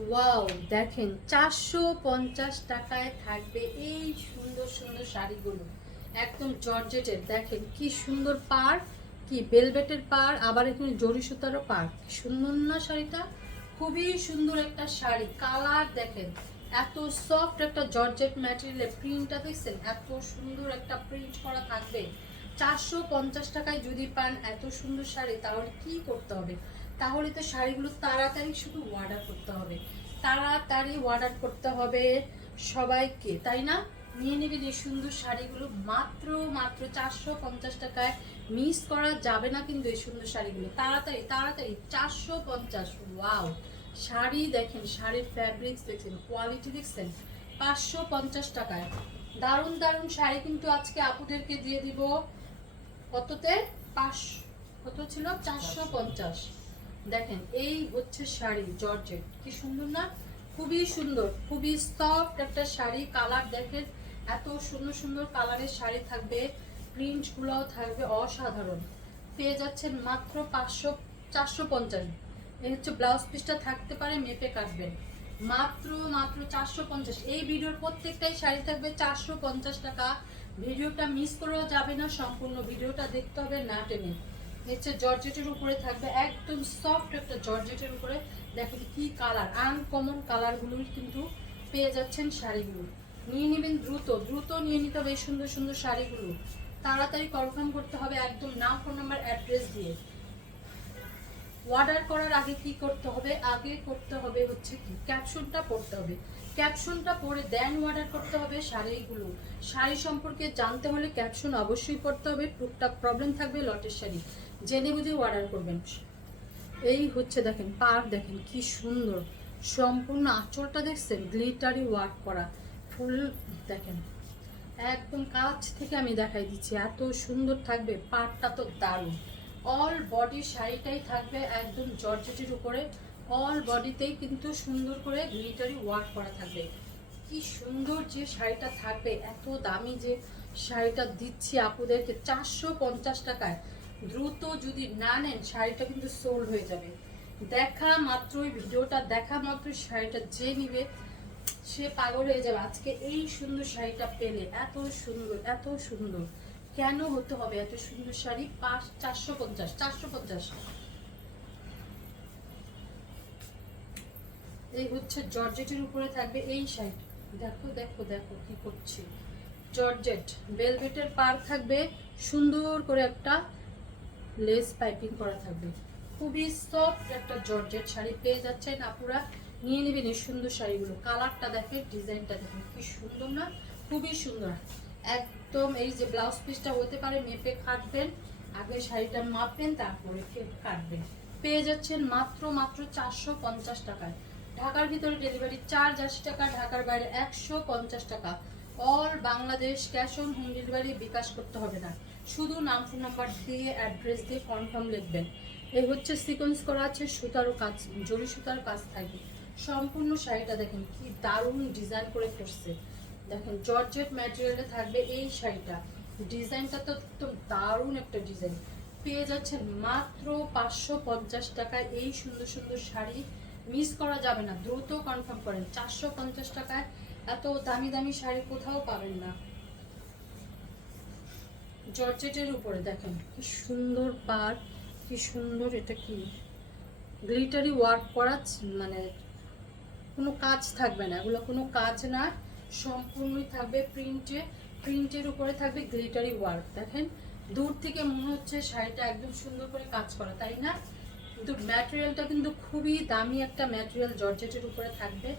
Wow, দেখেন 450 টাকায় থাকবে এই সুন্দর সুন্দর শাড়িগুলো। একদম জর্জেটের, দেখেন কি সুন্দর পাড়, কি ভেলভেটের পাড়, আবার এখানে জরি সুতারও পাড়। সুন্দর না শাড়িটা? খুবই সুন্দর একটা শাড়ি। কালার দেখেন, এত সফট একটা জর্জেট ম্যাটেরিয়ালের প্রিন্টটা দেখছেন, এত সুন্দর একটা প্রিন্ট করা থাকবে। 450 টাকায় যদি পান এত সুন্দর শাড়ি, তাহলে কি করতে হবে? তাহলে তো শাড়িগুলো তাড়াতাড়ি শুধু অর্ডার করতে হবে, তাড়াতাড়ি অর্ডার করতে হবে সবাইকে, তাই না? নিয়ে নেবেন এই সুন্দর শাড়িগুলো মাত্র মাত্র 450 টাকায়। মিস করা যাবে না কিন্তু এই সুন্দর শাড়িগুলো। তাড়াতাড়ি তাড়াতাড়ি 450। ওয়াও, শাড়ি দেখেন, শাড়ির ফ্যাব্রিক্স দেখছেন, কোয়ালিটি দেখছেন। 550 টাকায় দারুণ দারুণ শাড়ি কিন্তু আজকে আপুদেরকে দিয়ে দিব। কততে? 500, কত ছিল? 450। দেখেন এই হচ্ছে শাড়ি জর্জেট, কি সুন্দর না? খুবই সুন্দর, খুবই সফট একটা শাড়ি। কালার দেখেন, এত সুন্দর সুন্দর কালারের শাড়ি থাকবে, প্রিন্টগুলোও থাকবে অসাধারণ। পেয়ে যাচ্ছেন মাত্র 450। এই হচ্ছে ব্লাউজ পিসটা থাকতে পারে, মেপে কাটবেন। মাত্র মাত্র 450। এই ভিডিওর প্রত্যেকটাই শাড়ি থাকবে 450 টাকা। ভিডিওটা মিস করেও যাবে না, সম্পূর্ণ ভিডিওটা দেখতে হবে না টেনে। হচ্ছে জর্জেটের উপরে থাকবে, একদম সফট একটা জর্জেটের উপরে। দেখেন কি কালার, আনকমন কালারগুলো কিন্তু পেয়ে যাচ্ছেন শাড়িগুলো। নিয়ে নেবেন দ্রুত, দ্রুত নিয়ে নিতে হবে এই সুন্দর সুন্দর শাড়িগুলো। তাড়াতাড়ি কনফার্ম করতে হবে, একদম নাম, ফোন নাম্বার, অ্যাড্রেস দিয়ে। অর্ডার করার আগে কি করতে হবে? আগে করতে হবে হচ্ছে কি, ক্যাপশনটা পড়তে হবে। ক্যাপশনটা পড়ে দেন অর্ডার করতে হবে শাড়িগুলো। শাড়ি সম্পর্কে জানতে হলে ক্যাপশন অবশ্যই পড়তে হবে। টুকটাক প্রবলেম থাকবে, লটের শাড়ি জেনে বুঝে অর্ডার করবেন। এই হচ্ছে দেখেন পাড়, দেখেন কি সুন্দর, সম্পূর্ণ আঁচলটা দেখছেন গ্লিটারি ওয়ার্ক করা ফুল। দেখেন একদম কাছ থেকে আমি দেখাই দিচ্ছি, এত সুন্দর থাকবে। পাড়টা তো দারুণ। অল বডি শাড়িটাই থাকবে একদম জর্জেটের উপরে। অল বডিতেই কিন্তু সুন্দর করে গ্লিটারি ওয়ার্ক করা থাকবে। কি সুন্দর যে শাড়িটা থাকবে, এত দামি যে শাড়িটা দিচ্ছি আপুদেরকে 450 টাকায়। দ্রুত যদি না নেন, শাড়িটা কিন্তু সোল্ড হয়ে যাবে। দেখা মাত্রই, ভিডিওটা দেখা মাত্রই শাড়িটা যে নিবে সে পাগল হয়ে যাবে। আজকে এই সুন্দর শাড়িটা পেলে, এত সুন্দর এত সুন্দর, কেন হতে হবে এত সুন্দর শাড়ি? 450, 450। এই হচ্ছে জর্জেটের উপরে থাকবে এই শাড়ি। দেখো দেখো দেখো কি করছে, জর্জেট ভেলভেটের পার থাকবে, সুন্দর করে একটা লেস পাইপিং করা থাকবে। খুবই সফট একটা জর্জেট শাড়ি পেয়ে যাচ্ছেন আপুরা। নিয়ে নেবেন এই সুন্দর শাড়িগুলো। কালারটা দেখেন, ডিজাইনটা দেখেন, কি সুন্দর না? খুবই সুন্দর একদম। এই যে ব্লাউজ পিসটা হতে পারে, মেপে কাটবেন, আগে শাড়িটা মাপবেন, তারপরে কাটবেন। পেয়ে যাচ্ছেন মাত্র মাত্র 450 টাকায়। ঢাকার ভিতরে ডেলিভারি চার্জ 80 টাকা, ঢাকার বাইরে 150 টাকা। All Bangladesh cash on home delivery, bKash করতে হবে না। শুধু নাম, ফোন নাম্বার দিয়ে, অ্যাড্রেস দিয়ে কনফার্ম লিখবেন। এই হচ্ছে সিকোয়েন্স করা আছে, সুতারও কাজ, জরি সুতার কাজ থাকবে। সম্পূর্ণ শাড়িটা দেখেন কি দারুণ ডিজাইন করে করছে। দেখেন জর্জেট ম্যাটেরিয়ালে থাকবে এই শাড়িটা। ডিজাইনটা তো একদম দারুণ একটা ডিজাইন। পেয়ে যাচ্ছেন মাত্র 550 টাকায় এই সুন্দর সুন্দর শাড়ি। মিস করা যাবে না, দ্রুত কনফার্ম করেন। 450 টাকায় এত দামি দামি শাড়ি কোথাও পাবেন না। জর্জেটের উপরে দেখেন কি সুন্দর পাড়, কি সুন্দর। এটা কি গ্লিটারি ওয়ার্ক করা, মানে কোনো কাজ থাকবে না, এগুলো কোনো কাজ না, সম্পূর্ণই থাকবে প্রিন্টে। প্রিন্টের উপরে থাকবে গ্লিটারি ওয়ার্ক। দেখেন দূর থেকে মনে হচ্ছে শাড়িটা একদম সুন্দর করে কাজ করা, তাই না? কিন্তু ম্যাটেরিয়ালটা কিন্তু খুবই দামি একটা ম্যাটেরিয়াল, জর্জেটের উপরে থাকবে।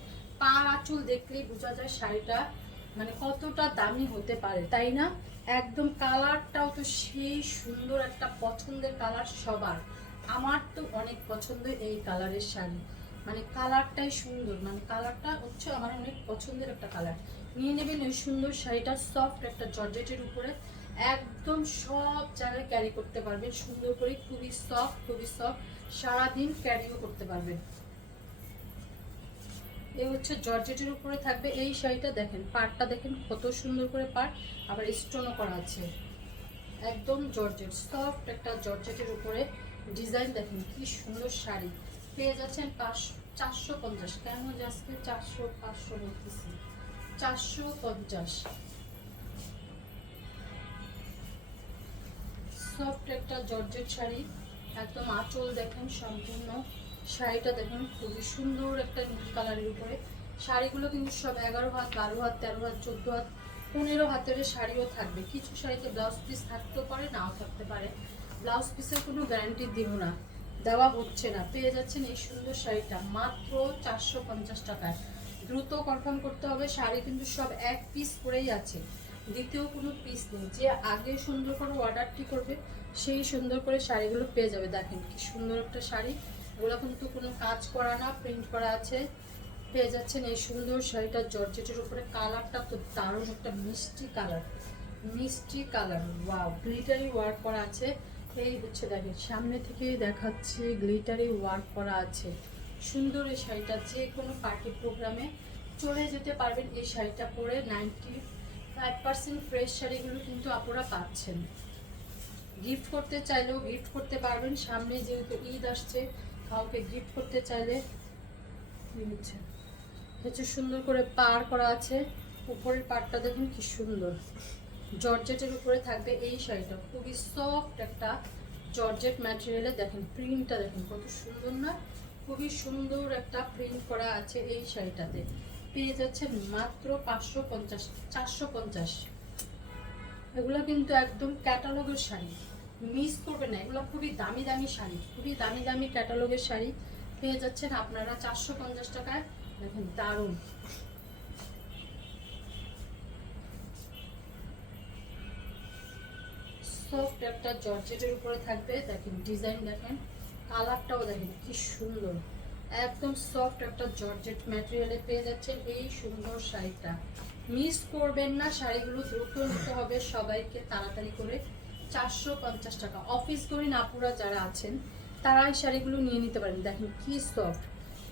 পাড় আঁচল দেখলেই বোঝা যায় শাড়িটা মানে কতটা দামি হতে পারে, তাই না? একদম কালারটাও তো সেই সুন্দর, একটা পছন্দের কালার সবার। আমার তো অনেক পছন্দ এই কালারের শাড়ি, মানে কালারটাই সুন্দর, মানে কালারটা হচ্ছে আমার অনেক পছন্দের একটা কালার। নিয়ে নেবেন ওই সুন্দর শাড়িটা, সফট একটা জর্জেটের উপরে। একদম সব জায়গায় ক্যারি করতে পারবেন সুন্দর করে, খুবই সফট, খুবই সফট, সারাদিন ক্যারিও করতে পারবেন। এই হচ্ছে জর্জেটের উপরে থাকবে এই শাড়িটা। দেখেন পাড়টা দেখেন কত সুন্দর করে পাড়, আবার স্টোনও করা আছে। একদম জর্জেট, সফট একটা জর্জেটের উপরে ডিজাইন। দেখেন কি সুন্দর শাড়ি। পেয়ে যাচ্ছেন 450, কেন যে আজকে 400 500 বলতেছি, 450। সফট একটা জর্জেট শাড়ি, একদম আঁচল দেখেন, সম্পূর্ণ শাড়িটা দেখুন খুবই সুন্দর একটা নীল কালারের উপরে। শাড়িগুলো কিন্তু সব 11 হাত 12 হাত 13 হাত 14 হাত 15 হাতের শাড়িও থাকবে। কিছু শাড়িতে ব্লাউজ পিস থাকতেও পারে, নাও থাকতে পারে। ব্লাউজ পিসের কোনো গ্যারান্টি দিব না, দেওয়া হচ্ছে না। পেয়ে যাচ্ছেন এই সুন্দর শাড়িটা মাত্র 450 টাকায়। দ্রুত কনফার্ম করতে হবে, শাড়ি কিন্তু সব এক পিস করেই আছে, দ্বিতীয় কোনো পিস নেই। যে আগে সুন্দর করে অর্ডারটি করবে সেই সুন্দর করে শাড়িগুলো পেয়ে যাবে। দেখেন কি সুন্দর একটা শাড়ি, এগুলো কিন্তু কোনো কাজ করা না, প্রিন্ট করা আছে। পেয়ে যাচ্ছেন এই সুন্দর শাড়িটা জর্জেটের উপরে। কালারটা তো দারুণ একটা মিষ্টি কালার, মিষ্টি কালার। ওয়াও, গ্লিটারি ওয়ার্ক করা আছে। এই হচ্ছে দেখেন, সামনে থেকেই দেখাচ্ছি, গ্লিটারি ওয়ার্ক করা আছে। সুন্দর এই শাড়িটা, যে কোনো পার্টি প্রোগ্রামে চলে যেতে পারবেন এই শাড়িটা পরে। 95% ফ্রেশ শাড়িগুলো কিন্তু আপনারা পাচ্ছেন। গিফট করতে চাইলেও গিফট করতে পারবেন। সামনে যেহেতু ঈদ আসছে, কাউকে গিফট করতে চাইলে হচ্ছে সুন্দর করে পার করা আছে। উপরের পাড়টা দেখুন কি সুন্দর, জর্জেটের উপরে থাকবে এই শাড়িটা। খুবই সফট একটা জর্জেট ম্যাটেরিয়ালে। দেখেন প্রিন্টটা দেখেন কত সুন্দর না, খুবই সুন্দর একটা প্রিন্ট করা আছে এই শাড়িটাতে। পেয়ে যাচ্ছে মাত্র 550 450। এগুলো কিন্তু একদম ক্যাটালগের শাড়ি, মিস করবে না। এগুলো খুবই দামি দামি শাড়ি, খুবই দামি দামি ক্যাটালগের শাড়ি পেয়ে যাচ্ছেন আপনারা 450 টাকায়। দেখেন দারুণ, সফট একটা জর্জেটের উপরে থাকবে। দেখেন ডিজাইন দেখেন, কালারটাও দেখেন কি সুন্দর, একদম সফট একটা জর্জেট ম্যাটেরিয়ালে পেয়ে যাচ্ছেন এই সুন্দর শাড়িটা। মিস করবেন না, শাড়িগুলো দ্রুত নিতে হবে সবাইকে তাড়াতাড়ি করে। 450 টাকা। অফিস করি আপুরা যারা আছেন তারা এই শাড়িগুলো নিয়ে নিতে পারেন। দেখেন কি সফট,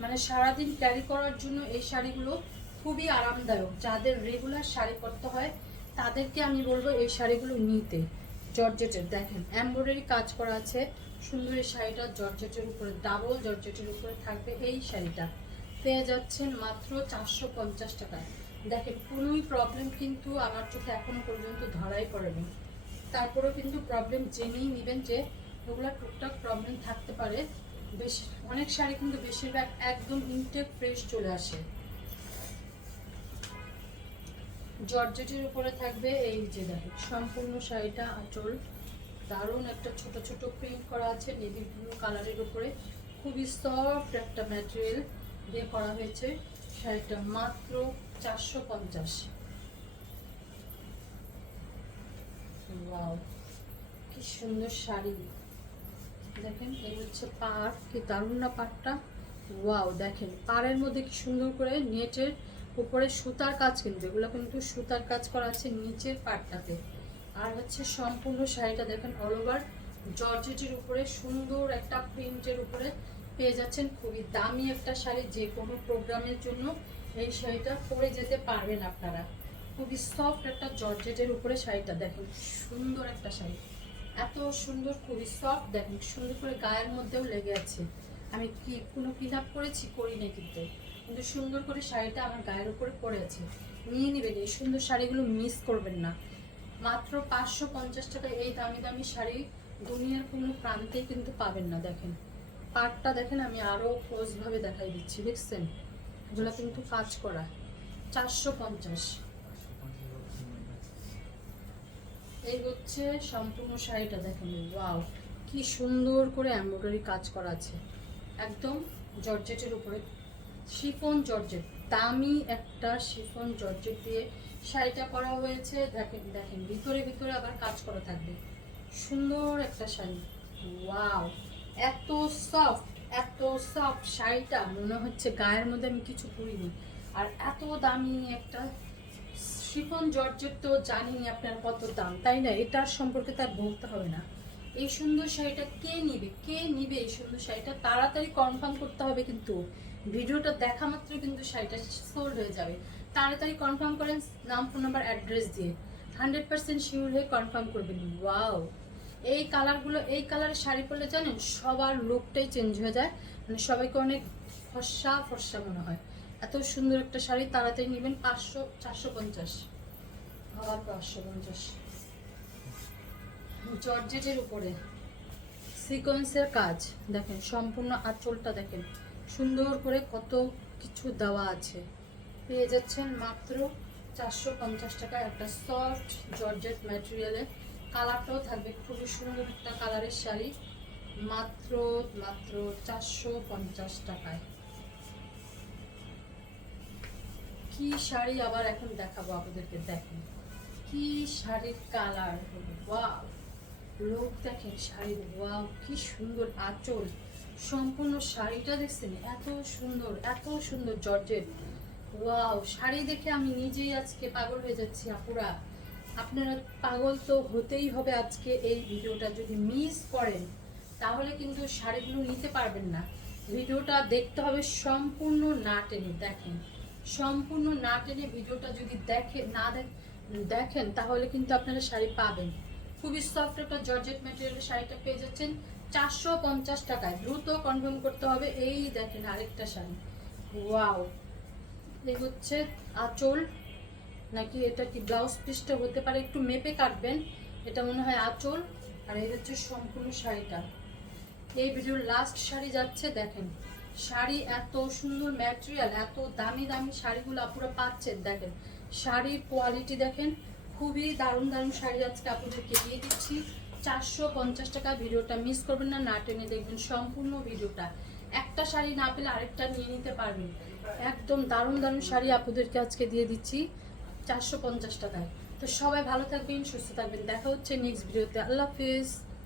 মানে সারাদিন ক্যারি করার জন্য এই শাড়িগুলো খুবই আরামদায়ক। যাদের রেগুলার শাড়ি পরতে হয় তাদেরকে আমি বলবো এই শাড়িগুলো নিতে। জর্জেটের দেখেন এমব্রয়ডারি কাজ করা আছে সুন্দর। এই শাড়িটা জর্জেটের উপরে, ডাবল জর্জেটের উপরে থাকবে এই শাড়িটা। পেয়ে যাচ্ছেন মাত্র 450 টাকায়। দেখেন কোনোই প্রবলেম কিন্তু আমার চোখে এখনো পর্যন্ত ধরাই পড়েনি। তারপরেও কিন্তু প্রবলেম জেনেই নেবেন যে ওগুলো টুকটাক প্রবলেম থাকতে পারে। বেশি অনেক শাড়ি কিন্তু বেশিরভাগ একদম ইনটেক ফ্রেশ চলে আসে। জর্জেটের উপরে থাকবে এই যে দেখেন সম্পূর্ণ শাড়িটা আঁচল, দারুণ একটা ছোট ছোট প্রিন্ট করা আছে নেভি ব্লু কালারের উপরে। খুবই সফট একটা ম্যাটেরিয়াল দিয়ে করা হয়েছে শাড়িটা। মাত্র 450। ওয়াও, কি সুন্দর শাড়ি। দেখেন এই হচ্ছে পাড়, কি দারুণ না পাড়টা। ওয়াও, দেখেন পাড়ের মধ্যে কি সুন্দর করে নেটের উপরে সুতার কাজ, কিন্তু এগুলো কিন্তু সুতার কাজ করা আছে নিচের পাড়টাতে। আর হচ্ছে সম্পূর্ণ শাড়িটা দেখেন অল ওভার জর্জেটের উপরে সুন্দর একটা প্রিন্টের উপরে পেয়ে যাচ্ছেন। খুবই দামি একটা শাড়ি, যে কোনো প্রোগ্রামের জন্য এই শাড়িটা পরে যেতে পারবেন আপনারা। খুবই সফট একটা জর্জেটের উপরে শাড়িটা। দেখেন সুন্দর একটা শাড়ি, এত সুন্দর, খুবই সফট। দেখেন সুন্দর করে গায়ের মধ্যেও লেগে আছে। আমি কি কোনো ক্লিন আপ করেছি? করি না, কিন্তু কিন্তু সুন্দর করে শাড়িটা আমার গায়ের উপরে পরে আছে। নিয়ে নেবেন, এই সুন্দর শাড়িগুলো মিস করবেন না। মাত্র 550 টাকায় এই দামি দামি শাড়ি দুনিয়ার কোনো প্রান্তেই কিন্তু পাবেন না। দেখেন পাটটা দেখেন, আমি আরও ক্লোজভাবে দেখাই দিচ্ছি, দেখছেন এগুলো কিন্তু কাজ করা। 450। এই হচ্ছে সম্পূর্ণ শাড়িটা। দেখেন ওয়াও, কি সুন্দর করে এমব্রয়ডারি কাজ করা আছে একদম জর্জেটের উপরে। শিফন জর্জেট, দামি একটা শিফন জর্জেট দিয়ে শাড়িটা করা হয়েছে। দেখেন দেখেন ভিতরে ভিতরে আবার কাজ করা থাকবে। সুন্দর একটা শাড়ি। ওয়াও, এত সফট, এত সফট শাড়িটা মনে হচ্ছে গায়ের মধ্যে আমি কিছু পরিনি। আর এত দামি একটা শিফন জর্জেট তো জানিনি আপনার কত দাম, তাই না? এটার সম্পর্কে তার বলতে হবে না। এই সুন্দর শাড়িটা কে নিবে, কে নিবে এই সুন্দর শাড়িটা? তাড়াতাড়ি কনফার্ম করতে হবে, কিন্তু ভিডিওটা দেখা মাত্র কিন্তু শাড়িটা সোল্ড হয়ে যাবে। তাড়াতাড়ি কনফার্ম করেন নাম, ফোন নাম্বার, অ্যাড্রেস দিয়ে 100% শিওর হয়ে কনফার্ম করবেন। ওয়াও, এই কালারগুলো, এই কালারের শাড়ি পরলে জানেন সবার লুকটাই চেঞ্জ হয়ে যায়, মানে সবাইকে অনেক ফর্সা ফর্সা মনে হয়। এত সুন্দর একটা শাড়ি, তাড়াতাড়ি নেবেন। 450, আবার 550। জর্জেটের উপরে সিকোয়েন্সের কাজ দেখেন, সম্পূর্ণ আঁচলটা দেখেন সুন্দর করে কত কিছু দেওয়া আছে। পেয়ে যাচ্ছেন মাত্র 450 টাকায় একটা সফট জর্জেট ম্যাটেরিয়ালে। কালারটাও থাকবে খুবই সুন্দর একটা কালারের শাড়ি, মাত্র মাত্র 450 টাকায়। কি শাড়ি আবার এখন দেখাবো আপনাদেরকে, দেখেন কি শাড়ির কালার, ওয়াও! লোক দেখেন শাড়ির, ওয়াও কি সুন্দর আঁচল, সম্পূর্ণ শাড়িটা দেখছেন এত সুন্দর জর্জেট। ওয়াও, শাড়ি দেখে আমি নিজেই আজকে পাগল হয়ে যাচ্ছি আপুরা। আপনারা পাগল তো হতেই হবে আজকে। এই ভিডিওটা যদি মিস করেন তাহলে কিন্তু শাড়িগুলো নিতে পারবেন না। ভিডিওটা দেখতে হবে সম্পূর্ণ না টেনে। দেখেন সম্পূর্ণ না টেনে ভিডিওটা যদি দেখেন তাহলে কিন্তু আপনারা শাড়ি পাবেন। খুবই সফট একটা জর্জেট ম্যাটেরিয়ালের শাড়িটা পেয়ে যাচ্ছেন 450 টাকায়। দ্রুত কনফার্ম করতে হবে। এই দেখেন আরেকটা শাড়ি, ওয়াও! এই হচ্ছে আঁচল, নাকি এটা কি ব্লাউজ পিসটা হতে পারে, একটু মেপে কাটবেন। এটা মনে হয় আঁচল, আর এই হচ্ছে সম্পূর্ণ শাড়িটা। এই ভিডিওর লাস্ট শাড়ি যাচ্ছে, দেখেন শাড়ি এত সুন্দর ম্যাটেরিয়াল, এত দামি দামি শাড়িগুলো আপুরা পাচ্ছেন। দেখেন শাড়ির কোয়ালিটি দেখেন, খুবই দারুণ দারুণ শাড়ি আজকে আপনাদেরকে দিয়ে দিচ্ছি 450 টাকা। ভিডিওটা মিস করবেন না, না টেনে দেখবেন সম্পূর্ণ ভিডিওটা। একটা শাড়ি না পেলে আরেকটা নিয়ে নিতে পারবেন। একদম দারুণ দারুণ শাড়ি আপনাদেরকে আজকে দিয়ে দিচ্ছি 450 টাকায়। তো সবাই ভালো থাকবেন, সুস্থ থাকবেন, দেখা হচ্ছে নেক্সট ভিডিওতে। আল্লাহ হাফিজ।